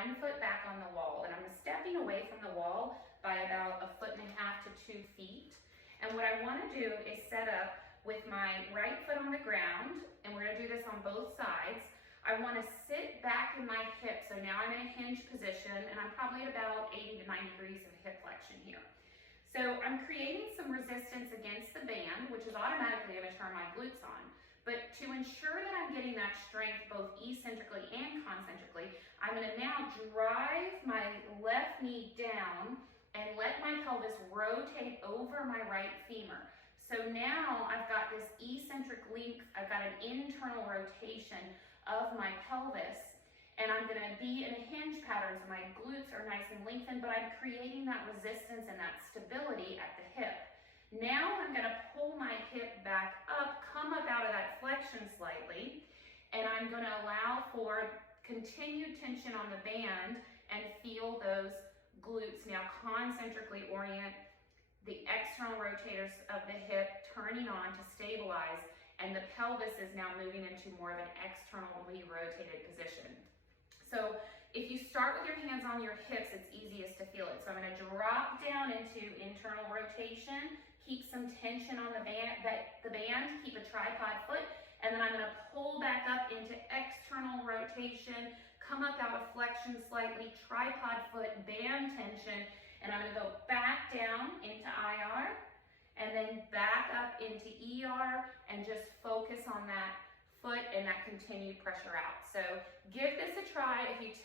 1 foot back on the wall, and I'm stepping away from the wall by about 1.5 to 2 feet. And what I want to do is set up with my right foot on the ground, and we're going to do this on both sides. I want to sit back in my hip, so now I'm in a hinge position, and I'm probably at about 80 to 90 degrees of hip flexion here. So I'm creating some resistance against the band, which is automatically going to turn my glutes on. But to ensure that I'm getting that strength both eccentrically and concentrically, I'm going to now drive my left knee down and let my pelvis rotate over my right femur. So now I've got this eccentric length, I've got an internal rotation of my pelvis, and I'm going to be in a hinge pattern, so my glutes are nice and lengthened, but I'm creating that resistance and that stability at the hip. Now I'm going to pull my hip back up, come up out of that flexion slightly, and I'm going to allow for continued tension on the band and feel those glutes now concentrically orient the external rotators of the hip turning on to stabilize, and the pelvis is now moving into more of an externally rotated position. So if you start with your hands on your hips, it's easiest to feel it. So I'm going to drop down into internal rotation, keep some tension on the band, keep a tripod foot, and then I'm going to pull back up into external rotation, come up out of flexion slightly, tripod foot, band tension, and I'm going to go back down into IR, and then back up into ER, and just focus on that foot and that continued pressure out. So give this a try. If you